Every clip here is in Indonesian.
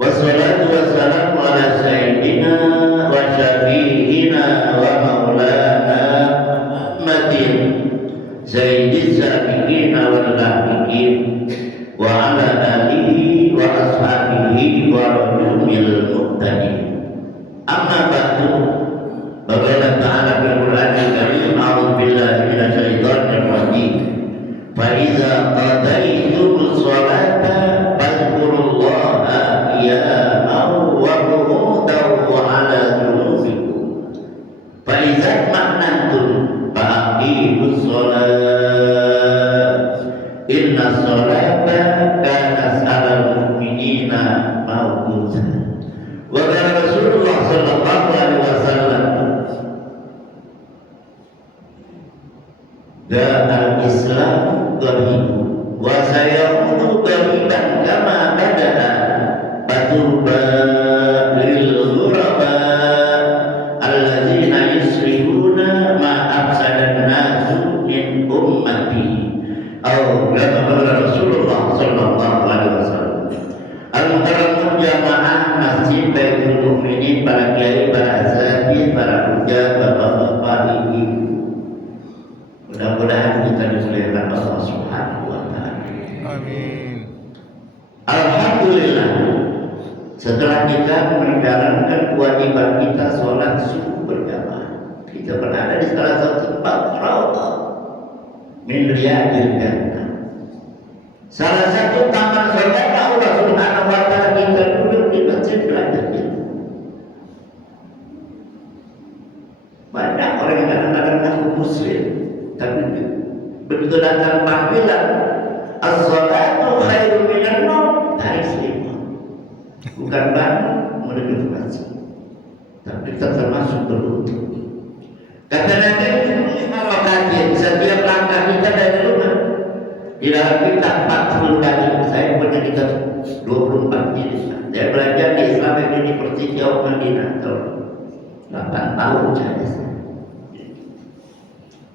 Wassalatu wassalamu ala rajulil muqtadi. Amma ba'du, qala ta'ala fil Qur'anil Karim, a'udzu billahi minasyaitonir rajim. Fa idza qadaytumus sholata fadhkurullaha qiyaman wa qu'udan wa 'ala junubikum. Fa idza ma'nantum faqimus sholat. Inna sholata kanat 'alal mu'minina mawquta. Wa qala Rasulullah sallallahu alaihi wasallam, da'al Islam gharibu wa sayaudu ghariban kama bada'a fatuba lil ghuraba allazina yusrifuna ma afsadan nasu min ummati. Atau kata Rasulullah sallallahu alaihi wasallam, al-mukarramun jamaah masjid Baitul Mukminin, para kiai, para asatidz, para hujjah, bapak-bapak, ibu. Mudah-mudahan kita dimuliakan Allah Subhanahu wa taala. Amin. Alhamdulillah, setelah kita menjalankan kewajiban kita sholat subuh berjamaah, kita berada di salah satu tempat raudhah min riyadil jannah, salah satu taman surga Allah Subhanahu wa taala. Kita duduk di masjid belajar ilmu. Banyak orang yang kadang-kadang ngaku muslim, tapi begitu datang panggilan as-sholatu khairun minan naum, tarik selimut, bukan bangun menuju ke masjid, tapi kita termasuk berwudu. Kata Nabi, 5 rakaat setiap langkah kita dari rumah. Di dalam kitab 40 kali, saya punya kitab 24 jilid. Saya belajar di Islamic University of Madinah tahun 8 tahun saja.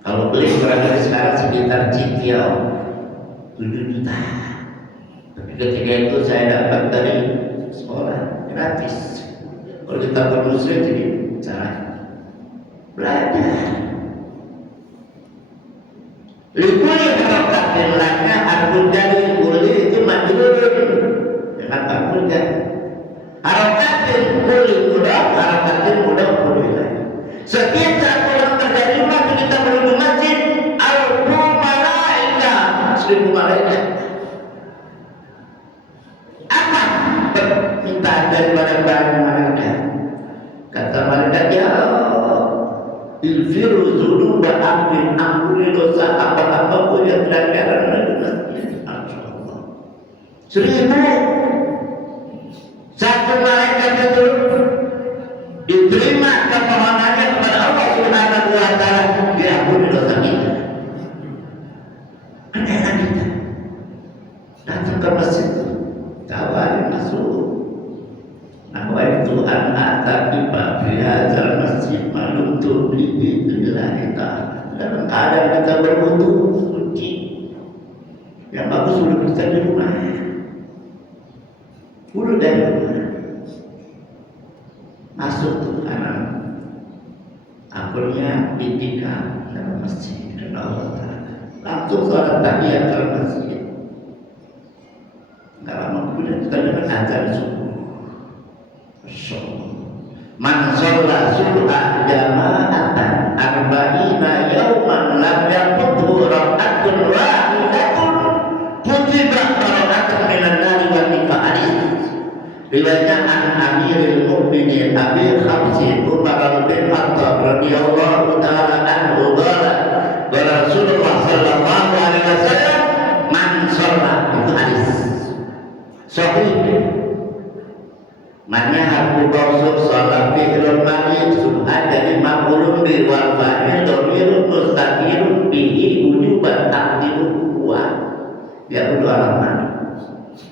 Kalau beli barangkali sekarang sekitar cicial 7 juta. Tapi ketika itu saya dapat dari sekolah gratis. Kalau kita bermuslim jadi cara belajar. Likuli harakatin laka arbun jadi kuli itu majrurun dengan arbun jadi. Harakatin kuli mudah, harakatin mudah kuli lagi. Setiap saat orang terjadi maka kita menuju masjid, alfu malaika, 1000 malaikat. Apa permintaan daripada banyak malaikat? Kata malaikat, ya ilfiru zunuba ampun, ampuni dosa apa-apa pun yang pelanggaran menuju masjid. Insyaallah 1000. Satu malaikat itu diterima kemohonannya kepada Allah Subhanahu wa taala, diampuni dosa kita. Enak kita datang ke masjid, kawan masuk. Nawai Tuhan atabi bihadzal masjid malum tu bi'idznillah ta'ala. Dalam keadaan kita berwudu suci. Yang bagus sudah kita di rumah. Wudu dari rumah. Masuk tuh anak akunnya itikaf dalam masjid dan Allah Ta'ala. Langsung sholat tahiyat dalam masjid. Enggak lama kemudian kita dengar azan subuh. Man sholla subha jama'atan arba'ina yawman lam yakuthu rak'atun wahidatun kutibat rak'atun minan nari wa tifa'alis. Riwayatnya an Amirul Mukminin Abi Khamsin Umar bin Khattab radhiyallahu ta'ala anhu qala Rasulullah sallallahu alaihi wasallam, man sholla, itu hadis sahih. Maknanya aku bausuk sholat fi'lul ma'id subhan dari ma'ulun bi wal fa'il domirun mustaqirun bihi wujuban takdirun kuat. Dia kudu alamat.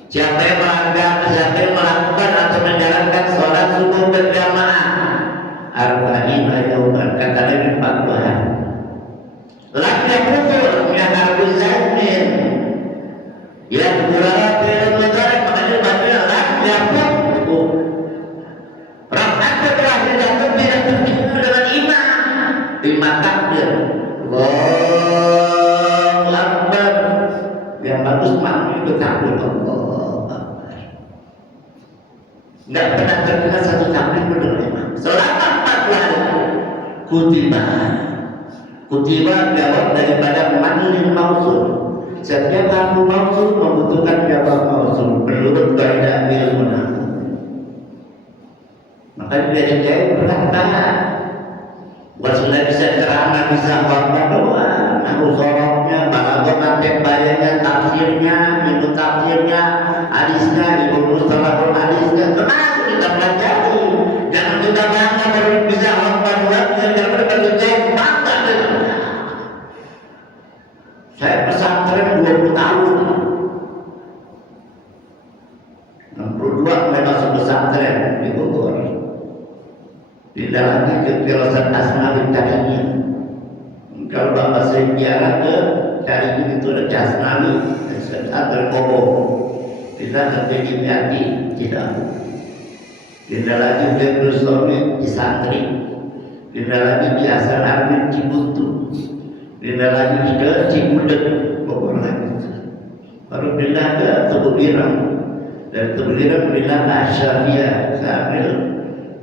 Siapa yang melakukan atau menjalankan sholat subuh berjamaah arba'ina yauman, kata Nabi 40 hari. Lam yakufur min arba'in zamin. Ya kurang fi'lul mudhari, maknanya maknanya lam yakufur. Rakaat terakhir datang tidak terkira dengan imam 5 takbir. Allahu Akbar. Yang bagus makmum itu takbir Allahu Akbar. nggak pernah terkena satu takbir berdoa selama 40 hari. Kutiba jawab daripada manlil mausul. Setiap harfu mausul membutuhkan jawab mausul menurut kaidah ilmu nahwu. Maka dia berkata, sudah bisa ceramah, bisa khotbah doa, nahwu sorofnya, balaghah, tembayannya, tafsirnya, ilmu tafsirnya, hadisnya, ilmu mustalahul hadisnya, termasuk kita pelajari. Jangan kita bangga baru bisa khotbah doa, jangan berkerja bangga dengan. Saya pesantren 20 tahun, 62 mulai masuk pesantren di Bogor. Tidak lagi ke filosof Asmawi tadinya. Kalau bapak sejarah ke tadi itu ada Asmawi, ada Kobo. Tidak terjadi hati, tidak. Tidak lagi ke Bruslomi di santri. Tidak lagi di Asal Armin Cibuntu. Tidak lagi ke Cibudek Bogor lagi. Baru pindah ke Tubuh Irang. Dari Tubuh Irang pindah ke Asyariah. Sambil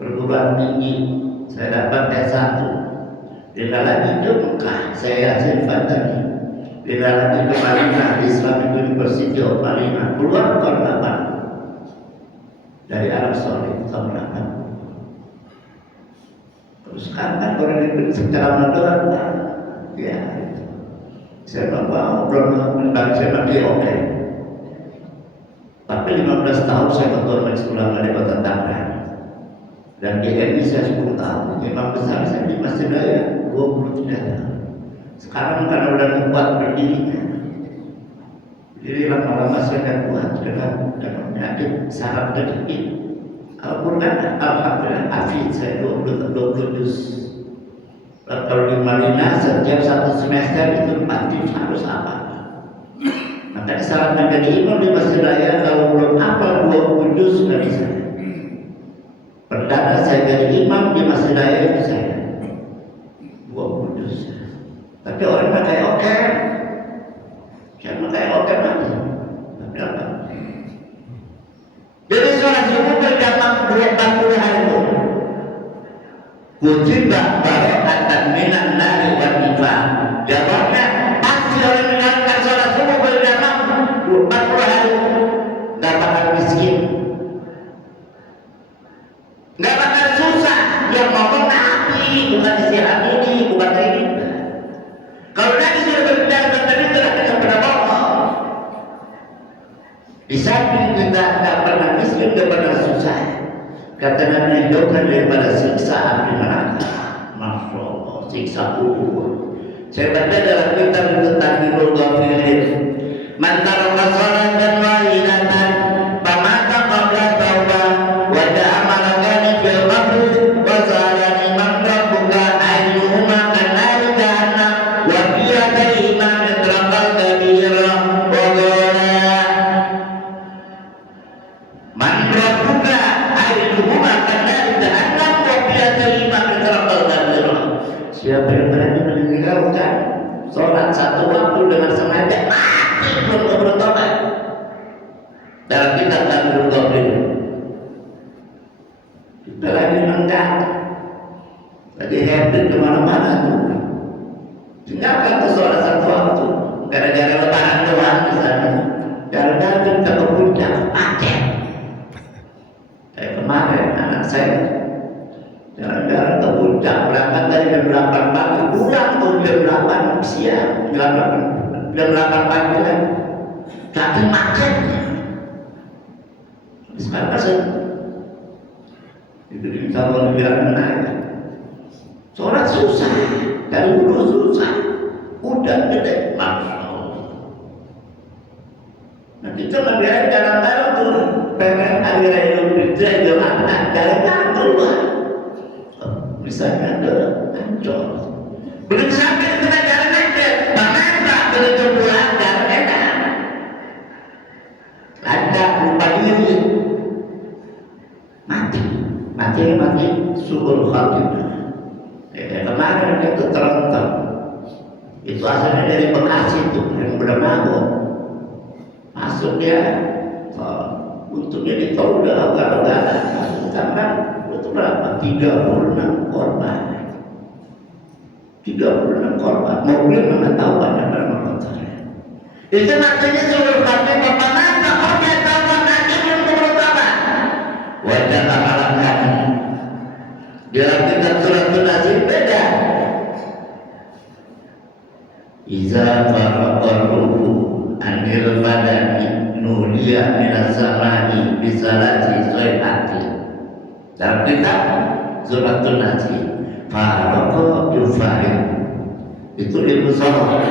perguruan tinggi saya dapat S1. Tidak lagi ke Mekah saya Yasin Fatani. Tidak lagi ke Madinah Islamic University of Madinah. Keluar tahun 8 dari Arab Saudi tahun 8. Terus sekarang kan orang yang secara modern ya saya belum mengenal saya masih oke. Tapi 15 tahun saya ketua Majelis Ulama di Kota Tangerang. Dan di MI saya 10 tahun, imam besar saya di Masjid Raya 23 tahun. Sekarang karena udah kuat berdirinya, jadi lama-lama saya akan kuat dengan penyakit saraf sedikit. Al-Quran, alhamdulillah, hafid saya 20 juz. Kalau di Madinah setiap satu semester itu 4 juz harus apa? Maka disarankan jadi imam di Masjid Raya kalau belum hafal 20 juz nggak bisa. Perdana saya jadi imam di Masjid Raya itu saya 20 juz. Tapi orang pakai oke, saya pakai oke lagi. Tapi apa? Jadi sholat subuh berjamaah 40 hari itu. Kutiba barokatan minan nari wal nifaq. Jawabnya pasti orang menjalankan sholat subuh berjamaah 40 hari nggak bakal miskin. Nggak bakal susah. Yang ngomong Nabi, bukan istirahat ini, bukan ini. Kalau Nabi sudah berbicara tentang itu, kita pernah bohong. Di samping kita nggak pernah miskin, nggak pernah susah. Kata Nabi, jauhkan daripada siksa api neraka. Masya Allah, siksa kubur. Saya baca dalam kitab tentang Tahdhirul Ghafilin. Man taraka sholatan wahidatan famata qabla taubah wa ta'amalakani fil qabri wa sa'alani man rabbuka ayyuhuma kanari jahannam wa biyadaihi ma mitraqal kabira wa qala man rabbuka ayyuhuma kanari jahannam wa biyadaihi ma mitraqal kabira. Siapa yang berani meninggalkan sholat satu waktu dengan sengaja mati belum bertobat. Dalam kitab Tahdhirul Ghafilin kita lagi nengkak, lagi happy kemana-mana tuh. Tinggalkan tuh sholat satu waktu gara-gara lebaran doang misalnya, gara-gara kita ke puncak Aceh. Kayak kemarin anak saya jalan-jalan ke puncak, berangkat dari jam 8 pagi, pulang tuh jam 8 siang, jam 8 pagi lagi. Tapi macetnya. Sekarang saya itu di Salon bilang menaik. Sholat susah, dari dulu susah, udah gede, Masya Allah. Nah kita lebih jalan-jalan tuh, pengen hari raya Idul Fitri, jalan-jalan keluar. Misalnya ke Ancol, belum sampai di tengah jalan aja, bagaimana begitu pulang jalan enak, ada lupa diri, mati syukur khatimah. Kemarin itu teronton, itu asalnya dari Bekasi itu yang udah mabuk, masuk dia, untungnya di tol udah agak-agak 36 korban. 36 korban. Mobil mana tahu banyak berapa motornya. Itu maksudnya seluruh kami pepenan pokoknya tahu nanti belum terutama. Wajah amalan kami. Dalam kitab surat An-Nasr beda. Iza faraqaruhu anil badani nuliya minas samai bisalati soihati. Dalam kitab surat An-Nasr faraqah yufarid itu ilmu sorok.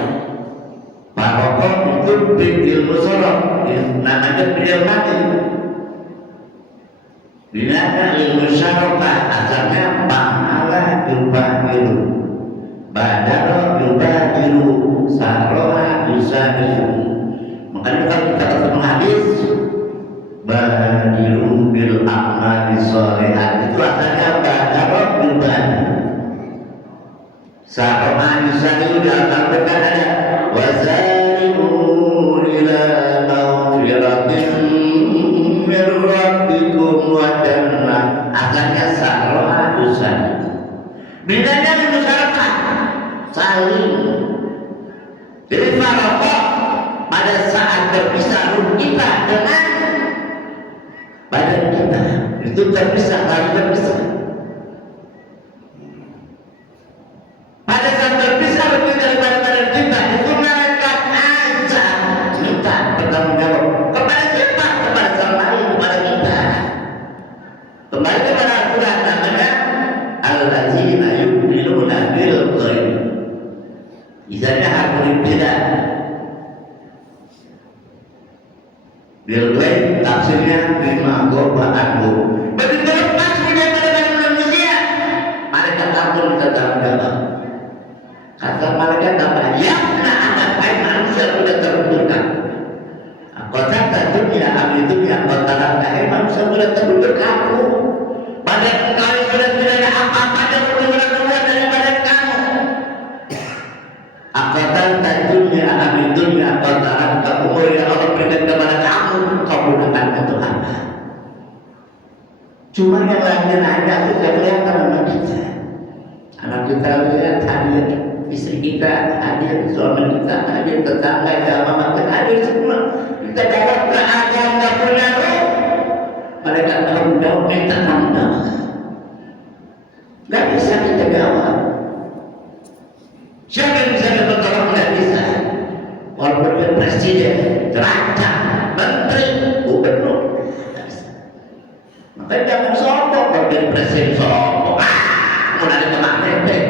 Faraqah itu ilmu sorok, namanya beliau mati. Bila ilmu syarokah asalnya pahala yufahiru, badaro yufahiru, saroha yusahiru. Makanya kalau kita ketemu hadis badiru bil a'mali sholihat, itu asalnya badaro yufahiru, saroha yusahiru. Dalam Al-Quran ada wazarimu ila maghfiratin min rabbikum wa jannah, asalnya saroha yusahiru. Bedanya dengan masyarakat saling. Jadi faraqah pada saat berpisah ruh kita dengan badan kita itu terpisah, harus terpisah. Pada saat berpisah ruh kita dari badan kita itu mereka aja minta bertanggung jawab kepada siapa? Kepada sang lain, kepada kita. Kembali kepada Al-Quran namanya alladzina yu'minuna bil ghaib. Izanya harus beda. Bil ghaib tafsirnya bima ghaba anhu. Begitu lepas punya pada manusia, malaikat ampun minta tanggung jawab. Kata malaikat apa? Ya, nah, hai manusia sudah terbenturkan. Kota dunia, ambil dunia, kota hai manusia sudah terbenturkan. Badan kalian sudah tidak ada apa-apa yang bergerak keluar dari badan kamu. Akatan dunia, ambil dunia, kotaran kamu yang Allah berikan kepada kamu, kau gunakan untuk apa? Cuma yang lainnya aja tidak kelihatan sama kita. Anak kita lihat hadir, istri kita hadir, suami kita hadir, tetangga kita, mama kita hadir semua. Kita dapat keadaan tak punya roh. Mereka tahu jawab minta tanggung. Gak bisa kita jawab. Siapa yang bisa bertolong? Gak bisa. Walaupun dia presiden, raja, menteri, gubernur, gak bisa. Makanya jangan sombong kalau jadi presiden sombong. Mau dari kemana deh?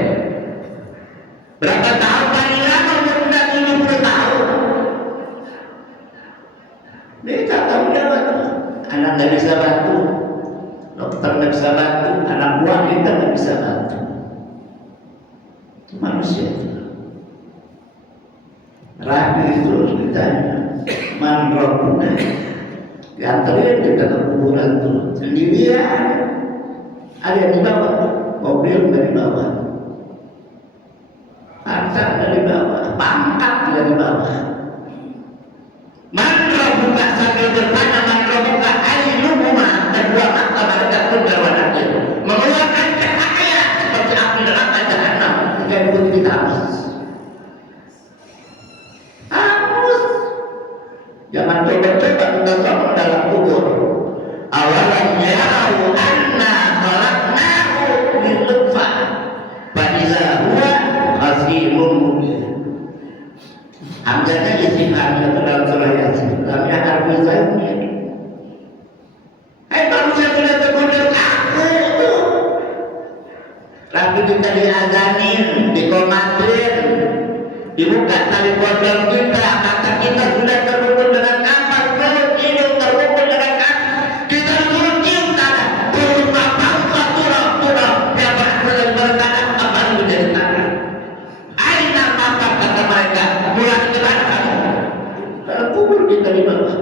Berapa tahun paling lama? Udah 70 tahun. Dia tak tahu jawab. Anak gak bisa bantu, dokter gak bisa bantu, anak buah kita gak bisa bantu. Itu manusia itu. Rabi itu harus ditanya, man rabbuka. Diantarin kita ke kuburan itu sendirian. Ada yang di bawah, mobil dari bawah, harta dari bawah, pangkat dari bawah. Man rabbuka sambil bertanya man rabbuka ayyuhuma, kedua mata mereka pun berwarna mengeluarkan cahaya seperti api neraka jahanam. Jika itu kita hangus. Jangan coba-coba kita sama dalam kubur. Awalan yarau anna khalaqnahu min nutfah fa idza huwa khasimun mubin. Hamzahnya istiqamah itu dalam surah Yasin. Dalamnya harfi zaidnya. Hai manusia sudah tergoda aku itu. Tapi kita diazanin, dikomatrin, dibuka tali pocong kita, kata kita sudah terhubung dengan kamar, perut hidung terhubung dengan kaki. Kita suruh cium tanah, turun apa turun, yang berasal dari tanah, apa yang menjadi tanah. Aina mata kata mereka, mulai ke mana kamu? Kalau kubur kita di bawah.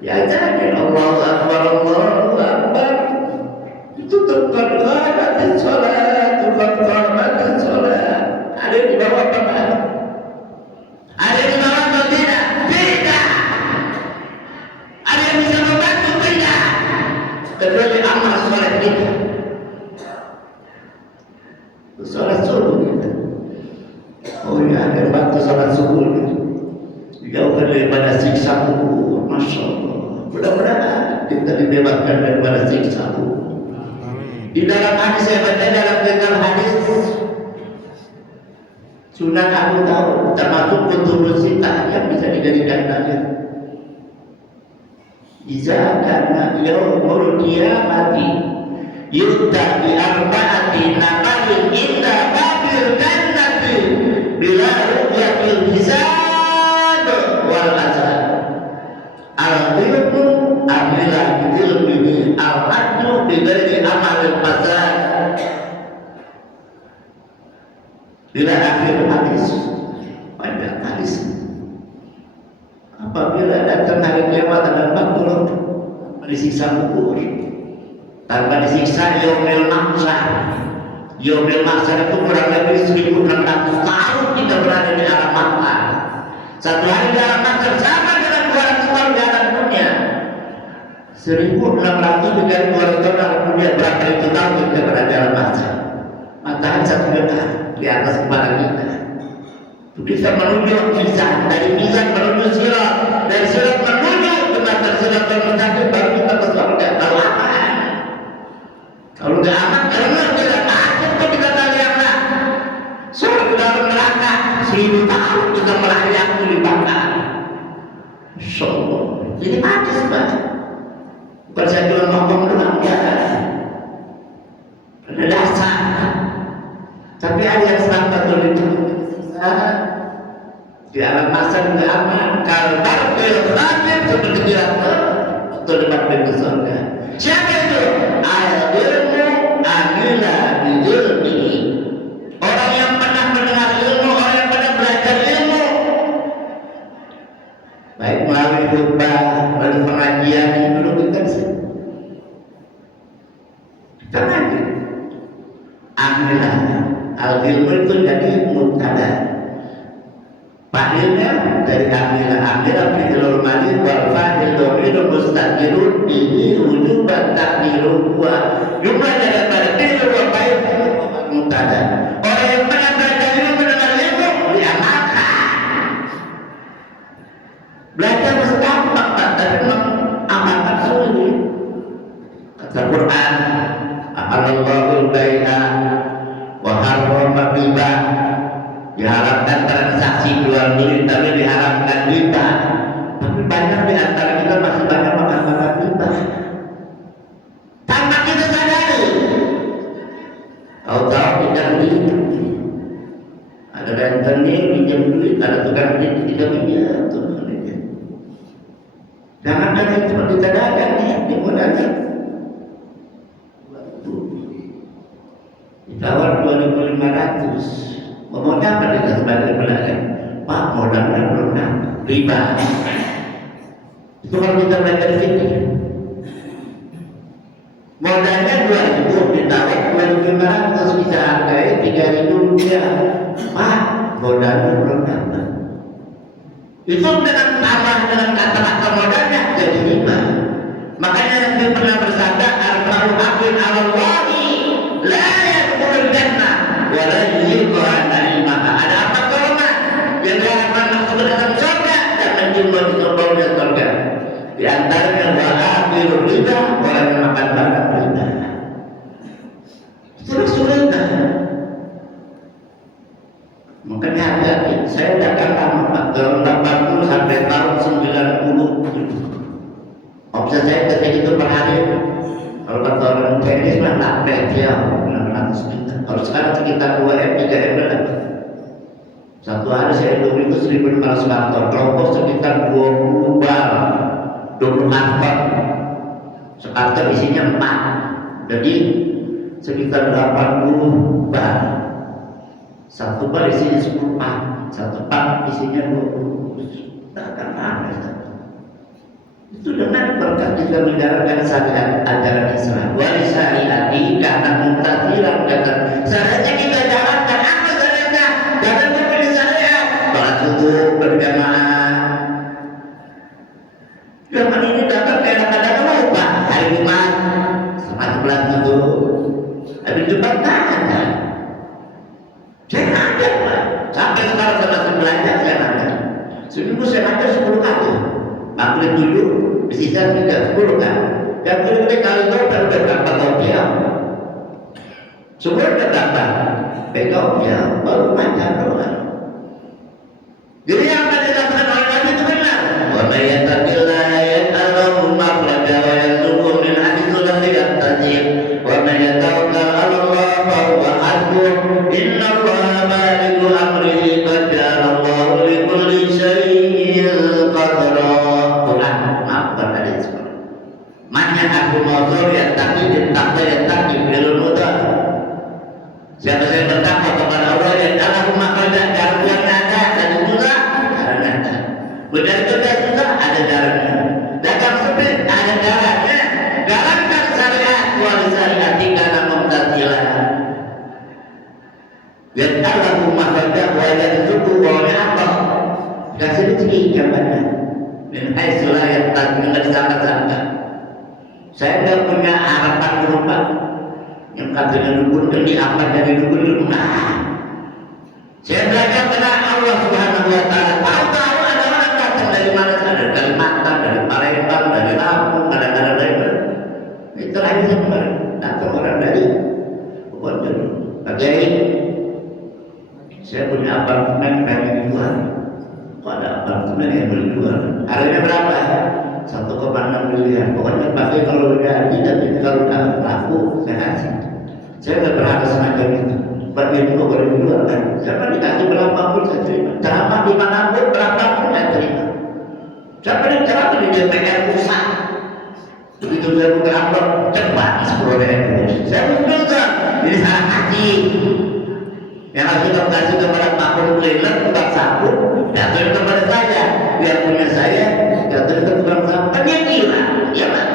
Ya jadi Allahu Akbar, Allahu Akbar. Itu terkadang sholat, terkadang sholat. Ada di bawah apa? Ada di bawah atau tidak? Tidak. Ada yang bisa membantu? Tidak. Kecuali amal sholat kita. sholat subuh dijauhkan daripada siksa kubur. Masya Allah, mudah-mudahan kita dibebaskan daripada siksa kubur. Di dalam hadis saya baca dalam kitab hadis Sunan Abu Dawud termasuk kutubus sitah yang bisa dijadikan dalil. Iza kana yaumul qiyamati yuta bi arba'ati nabarin inda babil jannati bila ru'yatil hisab wal azab. Al-ilmu amila ilmihi al-adlu bidari amalil fasad. Bila akhir hadis, pada hadis apabila datang hari kiamat dan makhluk disiksa kubur tanpa disiksa yaumil mahsyar. Yaumil mahsyar itu kurang lebih 1600 tahun kita berada di alam mahsyar. Satu hari di alam mahsyar sama dengan 200 tahun di alam dunia. 1600 dengan 200 tahun alam dunia, berapa itu tahun kita berada di alam mahsyar? Matahari satu dekat di atas kepala kita. Bisa menuju mizan, dari mizan menuju sirat, dari sirat menuju ke mata sirat dan mustaqim, baru kita ke surga. Kalau aman, kalau nggak aman, karena tidak takut kok kita tanya surga dalam neraka 1000 tahun kita melayang dibakar. Insyaallah. Jadi hadis Pak. Bukan saya bilang ngomong doang, enggak. Ada dasar. Tapi ada yang betul itu di alam masa juga aman. Kalau barbil rajin seperti dirasa atau debat pintu surga. Siapa itu? Al-ilmu amila bi-ilmi. Orang yang pernah mendengar ilmu, orang yang pernah belajar ilmu, baik melalui khutbah, melalui pengajian, dulu kita sih. Kita ngaji. Amila. Al-ilmu itu jadi mubtada. Fa'ilnya dari amila. Amila fi'ilul madhi wal fa'il dhamirun mustaqirun bihi wujuban takdirun wa. Jumlahnya daripada fi'il wa fa'il mubtada. Orang yang pernah belajar ilmu mendengar ilmu diamalkan. Belajar masih gampang Pak, tapi mengamalkan sulit. Kata Quran, Allahul bai'a wa harrama riba. Diharapkan transaksi jual beli, tapi diharapkan riba. Tapi banyak di antara kita masih banyak makan riba tanpa kita sadari. Kau tahu kita beli, ada rentenir pinjam duit, ada tukang beli kita pinjam tuh. Jangan ada yang seperti dagang ya, dimudahkan. Ditawar 2.500. Ngomongnya apa dia sebagai pedagang? Pak, modalnya belum dapat, riba. Itu kalau kita belajar di sini. Modalnya 2.000, ditawar 2.500, bisa hargai 3.000 rupiah. Pak, modalnya belum dapat. Itu dengan tambah dengan kata-kata modalnya jadi riba. Makanya Nabi pernah bersabda, "Al-Faru Abdul Allahi la yadkhulul jannah wa la yuziqu." Ada apa golongan yang diharapkan masuk ke dalam surga dan menjumpai di surga. Di antaranya wa'akhirul riba, orang yang makan barang riba. Sulit. Makanya hati-hati. Saya dagang lama Pak, tahun 80 sampai tahun 90. Omset saya ketika itu per hari, kalau kata orang Chinese mah lapet ya 600 juta. Kalau sekarang sekitar 2M, 3M lah. Satu hari saya hidup itu 1.500 kantor, kelompok sekitar 20 bar, 20 kantor. Sekantor isinya 4, jadi sekitar 80 bar. Satu bar isinya 10 pak, satu pak isinya 20. Takkan aneh. Itu dengan berkat kita menjalankan syariat ajaran Islam. Wali syariati karena mutazilan kata syariatnya kita jalankan apa syariatnya? Jangan memilih syariat. Sholat subuh berjamaah. Zaman ini dapat kadang-kadang lupa hari Jumat setengah 11 itu. Habis Jumat tak ada. Saya ada Pak. Sampai sekarang saya masih belajar. Saya Seminggu saya ngajar 10 kali. Maghrib 7, sisa 3, 10 kali. Dan kali itu udah berapa tahun dia? Semua udah berapa? Begoknya baru ngajar doang. Jadi yang tadi dikatakan oleh Nabi itu benar. Wa may yattaqillaha yaj'al lahu makhraja wa yarzuqhu min haitsu la yahtasib. Wa may yatawakkal 'ala Allah fa huwa hasbuh. Innallaha balighu amrihi qad ja'ala Allahu li kulli syai'in qadra. Quran maaf tadi semua. Man aku mausul ya tapi ditakwa ya tapi belum mudah. Siapa yang bertakwa kepada Allah yang adalah makhraja jalan yang ada dan susah jalan ada. Benar itu dah susah ada jalannya. Dagang sempit ada jalannya. Jalankan syariat wali syariat tinggal memtasilah. Yang adalah makhraja wajah suku wajah apa? Kasih rezeki jawabannya. Dan hai sulayat tak dengan disangka-sangka. Saya tidak punya harapan berupa yang katanya dukun ini apa dari dukun itu saya belajar kepada Allah Subhanahu Wa Taala. Tahu-tahu ada orang datang dari mana saja, dari Kalimantan, dari Palembang, dari Lampung, kadang-kadang dari mana. Itu lagi sebenarnya datang orang dari Bogor. Bagaimana? Saya punya apartemen dari luar. Kok ada apartemen yang beli luar? Harganya berapa? 1,6 miliar. Pokoknya pakai kalau udah tidak, kalau udah laku saya kasih. Saya nggak berharap semacam itu. Bagi itu boleh di luar kan. Siapa dikasih berapapun saya terima. Ceramah dimanapun berapapun saya terima. Siapa yang ceramah di DPR pusat. Begitu saya buka amplop cepat 10.000. Saya bukan ini salah kasih. Yang harus kita kasih kepada vacuum cleaner tukang sapu, jatuhin kepada saya. Yang punya saya jatuhin ke tukang sapu. Kan dia gila, ya kan?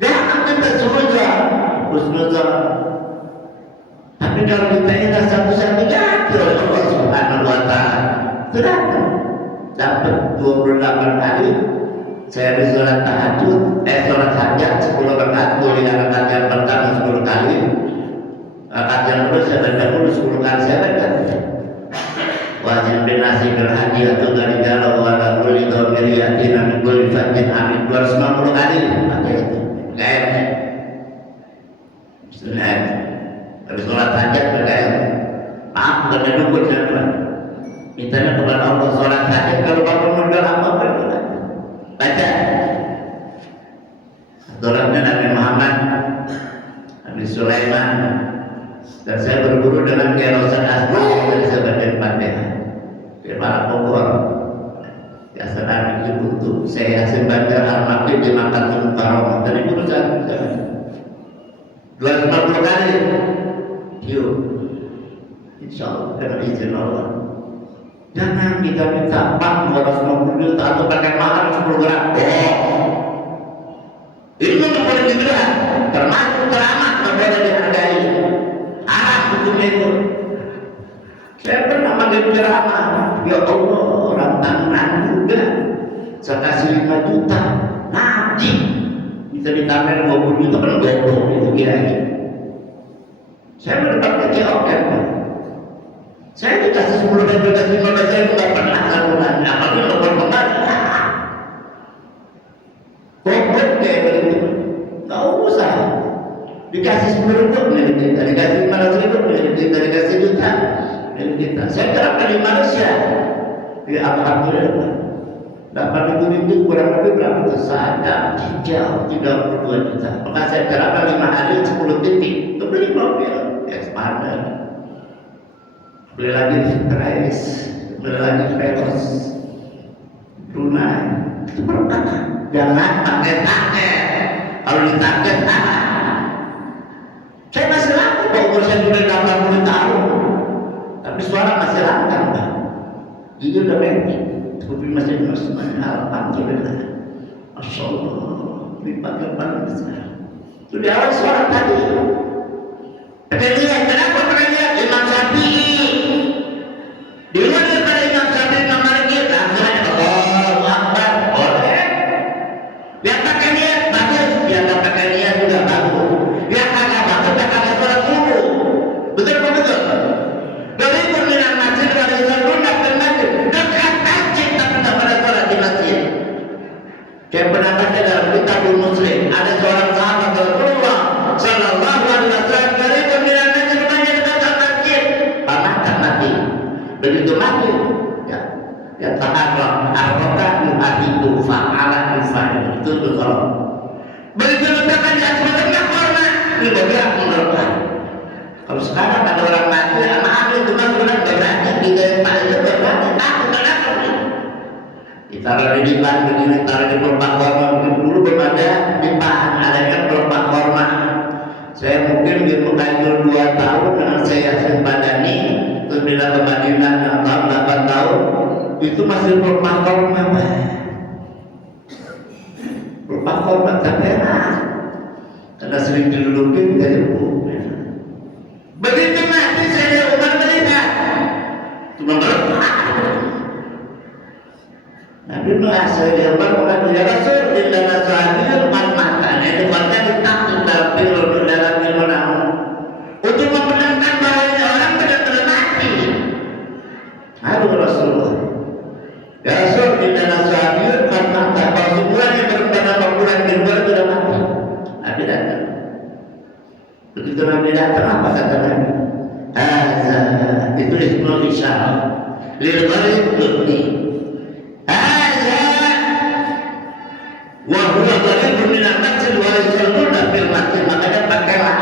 Jangan kita husnuzon. Tapi kalau kita ini satu-satu jatuh oleh Allah Subhanahu Wa Taala. Sudah dapat 28 hari. Saya di sholat tahajud, sholat hajat 10 rakaat, boleh rakaat yang pertama 10 kali. Rakaat yang kedua saya baca dulu 10 kali saya baca. Wajib binasi berhadi atau dari galau wala kulli dhamiri yatina min kulli fajin amin 250 kali. Baca itu. Kayaknya. Bismillah. Habis sholat hajat berkaya. Maaf bukan ada dukun siapa. Mintanya kepada Allah sholat hajat kalau bapak modal apa berdoa. Baca. Doanya Nabi Muhammad, Nabi Sulaiman. Dan saya berburu dengan Kirosan Asma dari sebagian Fatihah di para Bogor. Biasa Nabi itu saya Yasin Banjar Al-Maqib di Makassar Mukarramah. Dan itu besar 250 kali. Yuk, insya Allah dengan izin Allah. Jangan kita minta Pak 250 juta atau pakai mahar 10 gram. Itu nggak boleh dibilang. Termasuk keramat nggak boleh dihargai. Haram hukumnya itu. Saya pernah manggil ceramah. Ya Allah, orang Tangerang juga. Saya kasih 5 juta. Nanti bisa ditambah 20 juta kan goblok itu kira-kira. Saya mendapatkan jawaban. Saya dikasih 10 juta, 15 saya nggak pernah lakukan. Apalagi lakukan kembali. Goblok kayak begitu. Nggak usah. Dikasih 10 ribu milik kita, dikasih 500 ribu milik kita, dikasih juta milik kita. Saya terapkan di Malaysia. Ya alhamdulillah. Dapat ribu kurang lebih berapa itu? Sadar, hijau 32 juta. Maka saya terapkan 5 hari 10 titik. Itu beli mobil. Expander. Beli lagi Trace, beli lagi Veloz, Brunei. Itu perkara. Jangan pakai target. Kalau ditarget saya masih laku kok, umur saya sudah 80 tahun. Tapi suara masih lancar, Pak. Gigi udah pendek, tapi masih alhamdulillah. Masya Allah, lipat-lipat besar. Itu di awal suara tadi. Tapi lihat, kenapa pernah lihat Imam Syafi'i? Di luar daripada Imam Syafi'i, Imam Malik kita, oh, Akbar, boleh. Biar pakai niat, bagus. Biar tak pakai niat juga bagus. Biar kagak bagus, tak kagak sholat subuh. Betul apa betul? Dari pemilihan masjid dari Sardun dan masjid dekat masjid itu kalau begitu letakkan di atas lemak korma ini bergerak menurutkan. Kalau sekarang ada orang mati sama ambil itu kan benar berarti kita yang tak itu berarti takut kenapa nih? Ditaruh di dipan begini, taruh di pelepah korma mungkin dulu belum ada dipan, adanya pelepah korma. Saya mungkin di Mekah 2 tahun dengan saya Yasin Badani, terus bila ke Madinah 8 tahun, itu masih pelepah korma. Pelepah korma tak enak, karena sering didudukin dari buku. Begitu mati saya Umar melihat, cuma berlepas. Nabi merasa dia berkata, ya Rasul, inna nasabil man-matan. Itu maknanya ditakut dalam firman untuk membenarkan bahwa ini orang benar-benar mati. Aduh Rasulullah, ya Rasul, inna nasabil man-matan. Kalau semuanya benar-benar membulan di luar sudah mati. Nabi datang. Begitu Nabi datang, apa kata Nabi? Itu ismul isyarah lil gharib dukni. Wahula gharibun min al-masjid wa yusalluna fil masjid. Makanya pakailah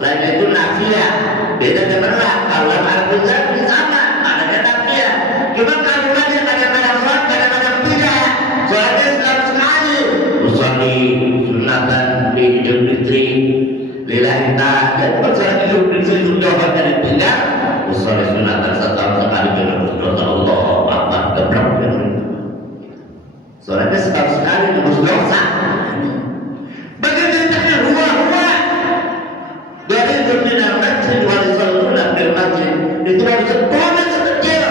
lain itu nafiyah, beda dengan lah. Kalau al-Qur'an sama, maknanya nafiyah. Cuma kalimatnya kadang-kadang sholat, kadang-kadang tidak. Sholatnya sekali. Usolli sunatan bi Idul Fitri lillahi ta'ala. Dan sholat Idul Fitri sudah dari tidak. Usolli sunatan setahun sekali dengan dosa Allah. Apa gebrek dengan sholatnya setahun sekali dengan dosa. Begitu tanya huwa dari dunia masjid wali sallallahu bil masjid itu harus sekolah sekecil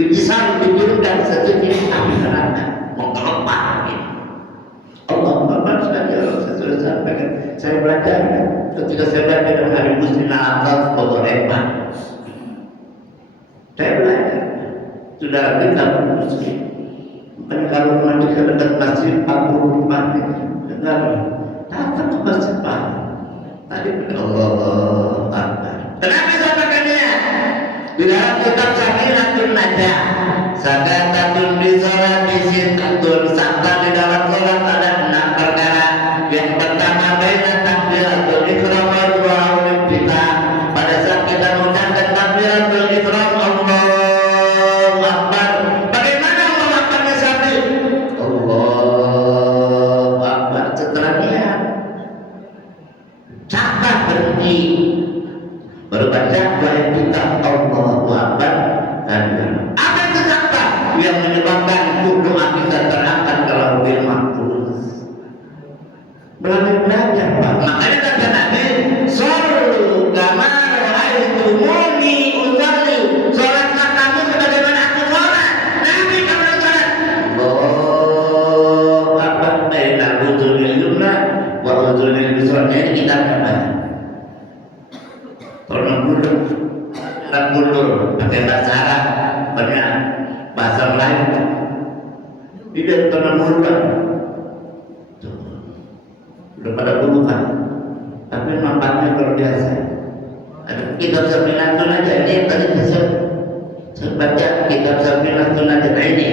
bisa diturunkan sedikit api neraka menggelepar ini. Allah Muhammad sekali saya sudah sampaikan, saya belajar ketika saya belajar dengan hari muslim atas Bogorempa, saya belajar sudah kita muslim. Makanya kalau mandi ke dekat masjid 40 menit, datang ke masjid Pak. Tadi Allah Akbar. Kenapa sampaikannya? Di dalam kitab Sakinatul Najah, Sakatatun bi sholati sintatun, sabda di dalam sholat ada 6 perkara. Yang pertama baina takbiratul ihram wa du'aul iftitah. Pada saat kita mengucapkan takbiratul ihram Allahu Akbar. Bagaimana Allah Akbarnya sampai Allahu Akbar setelahnya cakap berhenti baru baca wa iftitah Allahu Akbar. Dan apa itu cakap yang menyebabkan doa kita terangkat ke lauhul mahfuz? Belajar Pak. Makanya kata Nabi, "Shollu kama ra'aitumuni usolli." Salatlah kamu sebagaimana aku salat. Nabi kamu salat. Allahu Akbar baina udhunil yumna wa udhunil yusra. Ini kita apa? Pernah mundur pakai bahasa Arab, pernah bahasa Melayu. Tidak pernah mundur. Udah pada bulukan, tapi manfaatnya luar biasa. Ada kitab Safinatun aja ini tadi saya baca kitab Safinatun aja ini.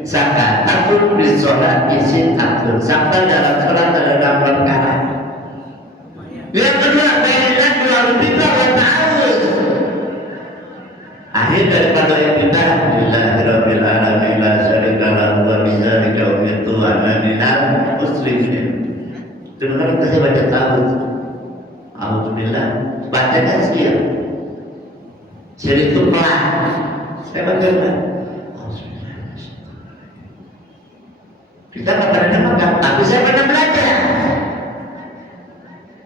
Sakatatun bi sholati sintatun. Sabda dalam sholat ada 6 perkara. Yang kedua, baina du'aul iftitah wa ta'awudz. Akhir daripada yang kita Alhamdulillahirabbil alamin la syarika lahu wa bidzalika umirtu wa ana minal muslimin. Dengar kita baca ta'awudz. Alhamdulillah. Bacanya sekian. Jadi itu pelan. Saya baca pelan. Kita kadang-kadang makan, tapi saya pernah belajar.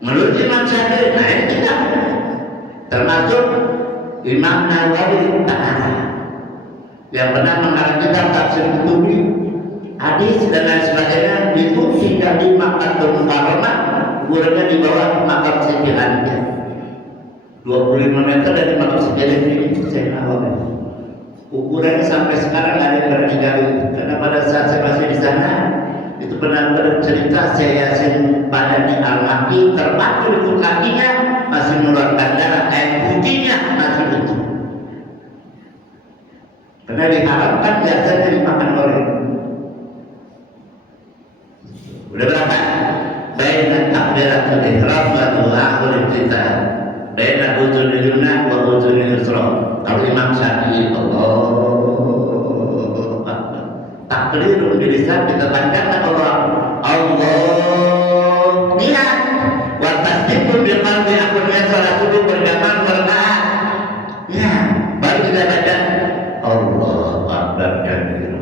Menurut Imam Syafi'i, nah ini kita termasuk Imam Nawawi Ta'ala yang pernah mengarang kitab Tafsir Qutubi, hadis dan lain sebagainya, itu hingga di Makkatul Mukarramah, ukurannya di bawah makam Siti Khadijah, 25 meter dari makam Siti Khadijah itu saya Nawawi. Ukurannya sampai sekarang nggak ada yang berani gali, karena pada saat saya masih di sana itu pernah bercerita saya Yasin Badani Al-Makki terpaku itu kakinya masih mengeluarkan darah, kayak kuncinya masih utuh. Karena diharapkan biasanya dimakan oleh takbiratul ihram wa du'aul iftitah baina udhunil yumna wa udhunil yusra. Kalau Imam Syafi'i Allah takbirul bilisan kita panjangkan Allah niat wa tasdiqul bil qalbi akunnya salat subuh berjamaah berkah ya baru kita baca Allah akbar kabira.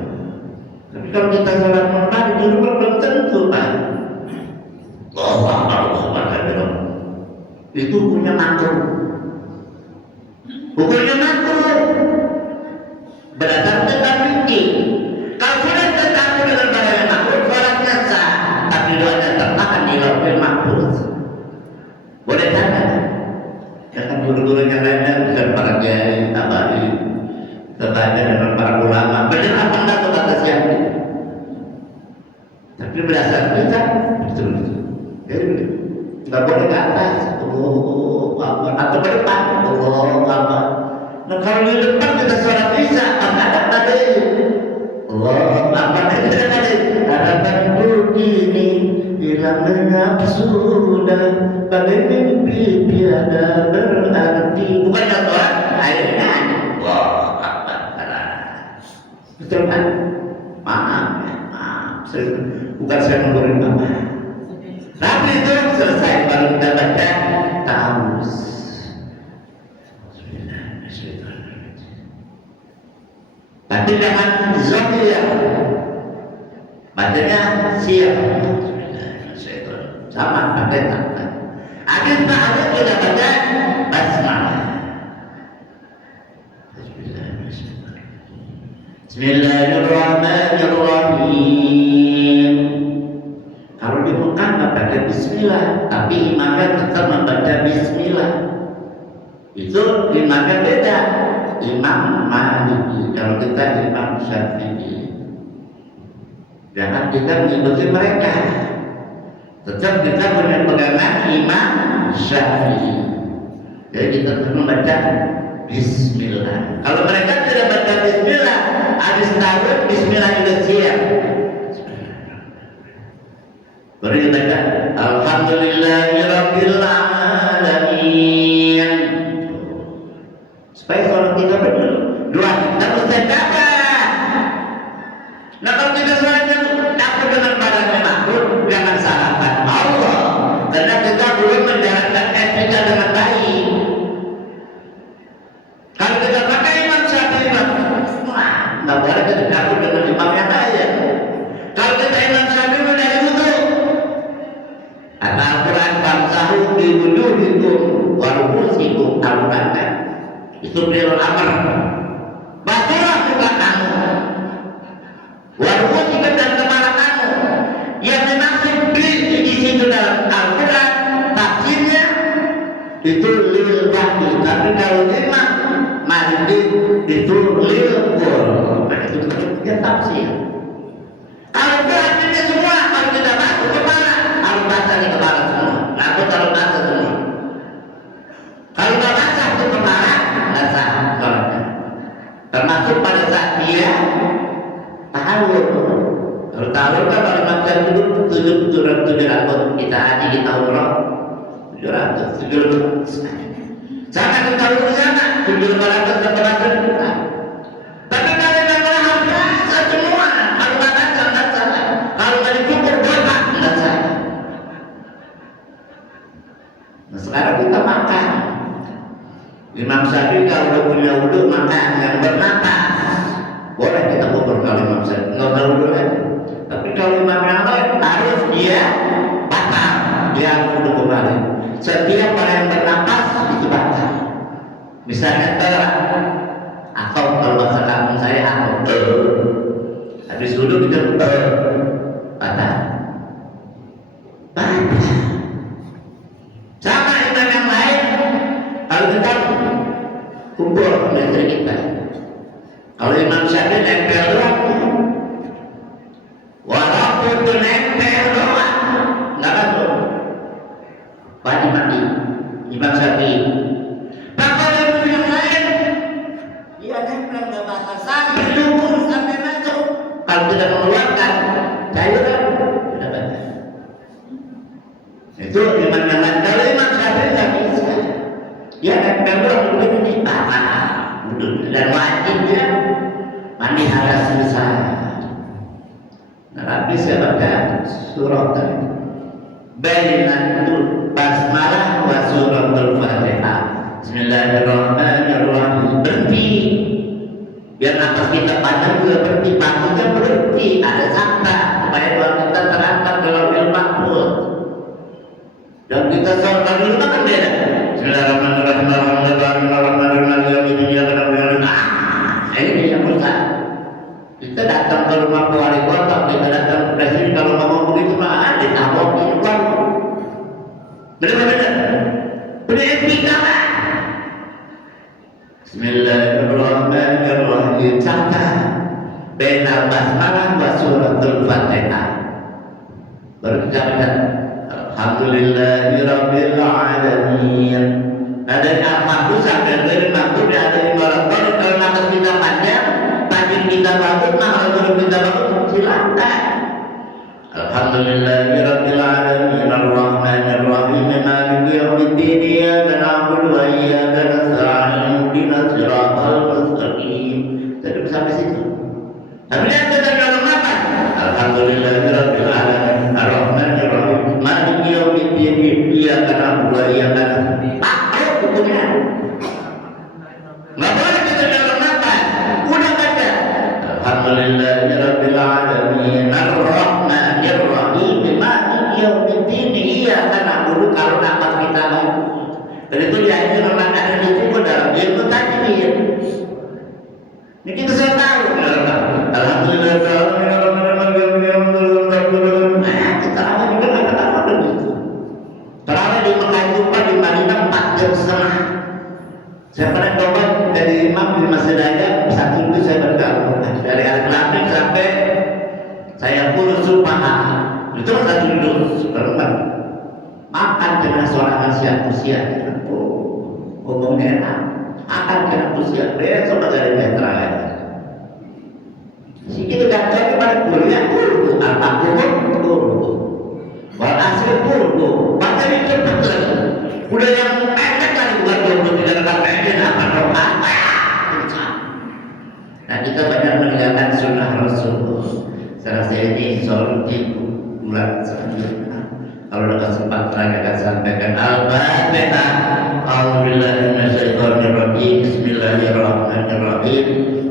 Tapi kalau kita salat membalik di rumah belum tentu Pak. Allah akbar kabira. Itu hukumnya makruh. Hukumnya makruh. Berdasarkan kitab fikih. Kalau sudah tercampur dengan barang yang makruh, salatnya sah, tapi doanya tertahan di lauhul mahfuz. Boleh tanya? Ya kan guru-guru yang lainnya bukan para kiai, abadi, tetangga dengan para ulama. Benar apa enggak tuh kata siapa? Tapi berdasarkan kitab betul. Jadi nggak boleh ke atas, atau ke depan, apa? Nah kalau di depan kita sholat isya, ada tadi, apa tadi? Harapan begini hilang lenyap sudah, bagai mimpi tiada berarti. Bukan sholat, akhirnya, betul kan? Maaf, bukan saya mengurin bapak. Tapi itu selesai baru kita baca ta'awuz. Tapi jangan zahir. Bacanya siap. Sama pakai tangan. Habis ta'awuz kita baca basmalah. Bismillahirrahmanirrahim. Kalau di Mekah membaca bismillah, tapi imamnya tetap membaca bismillah. Itu imamnya beda. Imam Maliki, kalau kita Imam Syafi'i. Jangan kita mengikuti mereka. Tetap kita punya pegangan Imam Syafi'i. Jadi kita tetap membaca bismillah. Kalau mereka tidak baca bismillah, habis tahun bismillah juga siap. Beri baca Alhamdulillahirabbil alamin. Supaya sholat kita benar. Dua, tak usah dapat. Nah kalau kita sholatnya dapat dengan badannya makhluk, jangan salahkan Allah. Karena kita belum menjalankan etika dengan baik. Kalau kita pakai Imam Syafi'i, nggak boleh kita dapat dengan imam yang lain. Kalau kita Imam Syafi'i dari wudu, Al-Quran bangsahu di wujuhikum waruhusikum Al-Quran itu beliau amar basuhlah muka kamu waruhusikum dan kepala kamu. Yang dimaksud di situ dalam Al-Quran tafsirnya itu lil wahdi, tapi kalau Imam Maliki itu lil qur'an. Itu dia tafsir. Kalau artinya semua kalau tidak masuk kepala, harus basah di kepala semua. Aku taruh basah semua. Kalau tidak basah ke kepala, nggak sah sholatnya. Termasuk pada saat dia tahawur. Kalau tahawur kan kalau macam itu 700 kita haji kita umroh 700. Jangan kita tahawur di sana 700. Tapi kalau yang harus basah semua, kalau nggak basah nggak salah. Kalau nggak dicukur botak nggak salah. Nah sekarang kita makan. Imam Syafi'i kalau udah punya wudhu makan yang bernapas, boleh kita kubur kalau Imam Syafi'i nggak usah wudhu lagi. Tapi kalau imam yang lain harus dia batal, dia harus wudhu kembali. Setiap orang yang bernapas itu batal. Misalnya atau kalau bahasa kampung saya atau habis wudhu kita batal. Sama imam yang lain kalau kita kumpul dengan kita. Kalau Imam Syafi'i nempel doang, walaupun itu nempel doang, nggak masuk. Wajib mati. Imam Syafi'i. Bahkan yang lain, dia nempel nggak basah sampai dubur sampai masuk. Kalau tidak mengeluarkan cairan, tidak basah. Itu Imam Ahmad. Kalau Imam Syafi'i nggak bisa. Dia nempel begitu di tanah, dan wajib dia mandi harus selesai. Nah, Nabi saya baca surat Bainatul Basmalah wa suratul Fatihah. Bismillahirrahmanirrahim. Berhenti. Biar nafas kita panjang juga berhenti, bakunya berhenti, ada sakta supaya doa kita terangkat dalam ilmu mahfuz. Dan kita sholat dulu kan beda. Bismillahirrahmanirrahim. Ini yang susah. Kita datang ke rumah wali kota, kita datang ke presiden, kalau ngomong begitu mah ditabok di depan. Benar-benar. Udah etika lah. Bismillahirrahmanirrahim. Sakta. Bainal basmalah wa suratul Fatihah. Baru kita baca Alhamdulillahirabbil alamin. Nah, dari al-mahfuz sampai dari mahfuz ada ibarat kalau nafas kita panjang, tajwid kita bagus, makhraj kita bagus, silakan. Alhamdulillahirabbil alamin arrahmanirrahim maliki yaumiddin iyyaka na'budu wa iyyaka nasta'in ihdinas siratal mustaqim. Jadi sampai situ. Tapi yang kita dalam apa? Alhamdulillahirabbil alamin arrahmanirrahim maliki yaumiddin iyyaka na'budu wa iyyaka nasta'in. Hukumnya nggak boleh kita dalam nafas. Udah baca Alhamdulillahirabbil alamin arrahmanirrahim maliki yaumiddin iyyaka na'budu. Kalau nafas kita bagus, dan itu diajarkan orang ada di situ dalam ilmu tajwid. Ini kita sudah tahu. Alhamdulillah. Kita awal juga nggak ketawa begitu. Terawih di Mekah Jumpa di Madinah 4 jam setengah. Saya pernah coba dari imam di Masjid Aja, satu itu saya bergabung dari Al-Qalam sampai saya kurus sumpah. Itu satu duduk seperempat. Makan dengan seorang usia. Ngomongnya enak. Makan dengan usia. Besok dari metra lagi. Sikit gantung kepada kuliah kurdu, al-mahfuz kurdu. Walhasil kurdu, makanya cepet lagi. Udah yang pendek lagi bukan 23 rakaat pendek, 8 rakaat. Nah, kita banyak meninggalkan sunnah Rasul. Saya rasa ini solusi bulan selanjutnya. Kalau ada kesempatan akan sampaikan Al-Fatihah. A'udzubillahi minasyaitonirrajim. Bismillahirrahmanirrahim.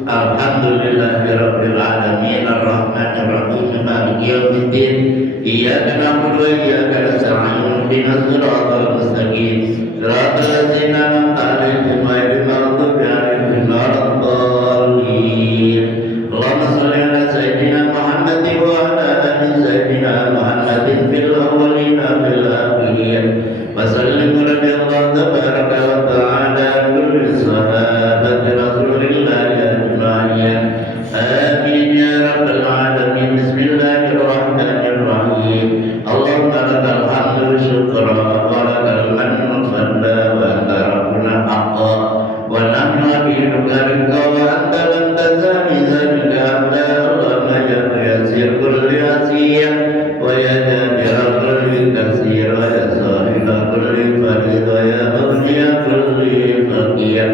Alhamdulillahirabbil alamin arrahmanirrahim maliki yaumiddin iyyaka na'budu wa iyyaka nasta'in ihdinas siratal mustaqim siratal ladzina an'amta 'alaihim ghairil maghdubi 'alaihim waladdallin. Allahumma shalli 'ala sayyidina Muhammadin wa 'ala ali sayyidina Muhammadin fil awwalin fil akhirin wa sallim radhiyallahu tabaraka wa ta'ala kulli sahabati rasulillah ajma'in. Amin ya rabbal alamin. Bismillahirrahmanirrahim. Allahumma lakal hamdu syukran wa lakal mannu fadla wa anta rabbuna haqqa wa nahnu abiduka bika wa anta lam tazali zalika abda. Allahumma ya yasir kulli asiyah wa ya jabira kulli kasir wa ya sahila kulli farid wa ya mughniya kulli faqir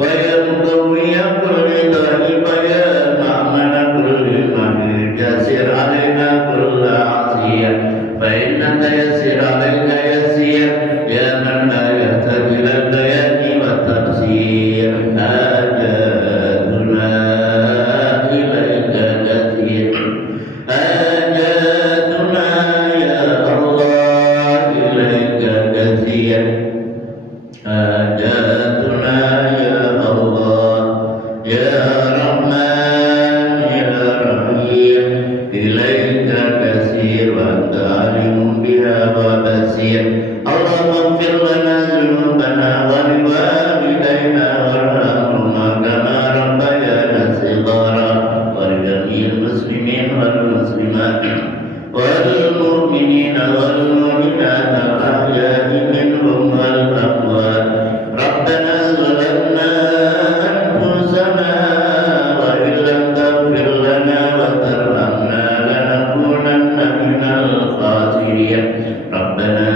wa ya muqawwiya kulli dhahib wa ya ma'mana kulli mahir jasir alaina kulla asiyah fa innaka yasir alaika yasir ya man la yahtaji ila dayani wa tafsir hajatuna ilaika kathir hajatuna ya Allah ilaika kathir hajatuna ya Allah ya Rahman ya Rahim ilaika kathir wa anta alimun biha wa basir. Allahumma ighfir lana dhunubana wa liwalidayna warhamhuma kama rabbayana shighara wa lijami'il muslimin wal muslimat wal mu'minina wal mu'minat al ahya'i minhum wal amwat. Rabbana zalamna anfusana wa illam taghfir lana wa tarhamna lanakunanna minal khasirin. Rabbana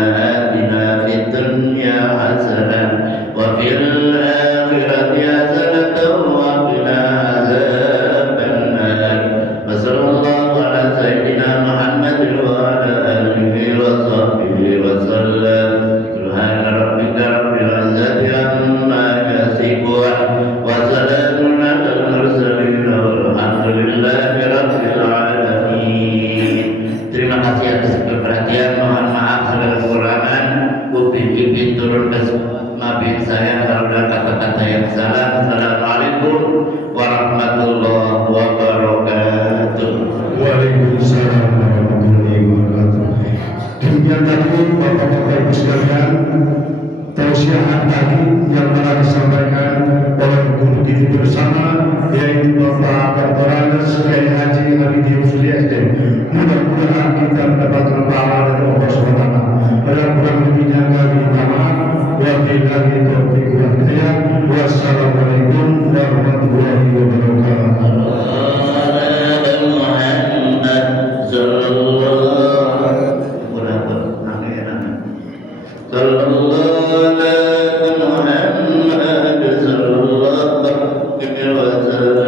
bimbing turun ke maafin saya kalau ada kata-kata yang salah. Assalamualaikum warahmatullahi wabarakatuh. Waalaikumsalam warahmatullahi wabarakatuh. Demikian tadi Bapak-Bapak Ibu sekalian, tausiah tadi yang telah disampaikan oleh guru kita bersama, yaitu Bapak Dr. Andes Kiai Haji Hamidi Usuli SD. Mudah-mudahan kita mendapatkan pahala dari Allah SWT. Pada kurang lebihnya kami minta maaf. Wabillahi taufiq wal hidayah. Wassalamualaikum warahmatullahi wabarakatuh. Sallallahu alaihi wasallam.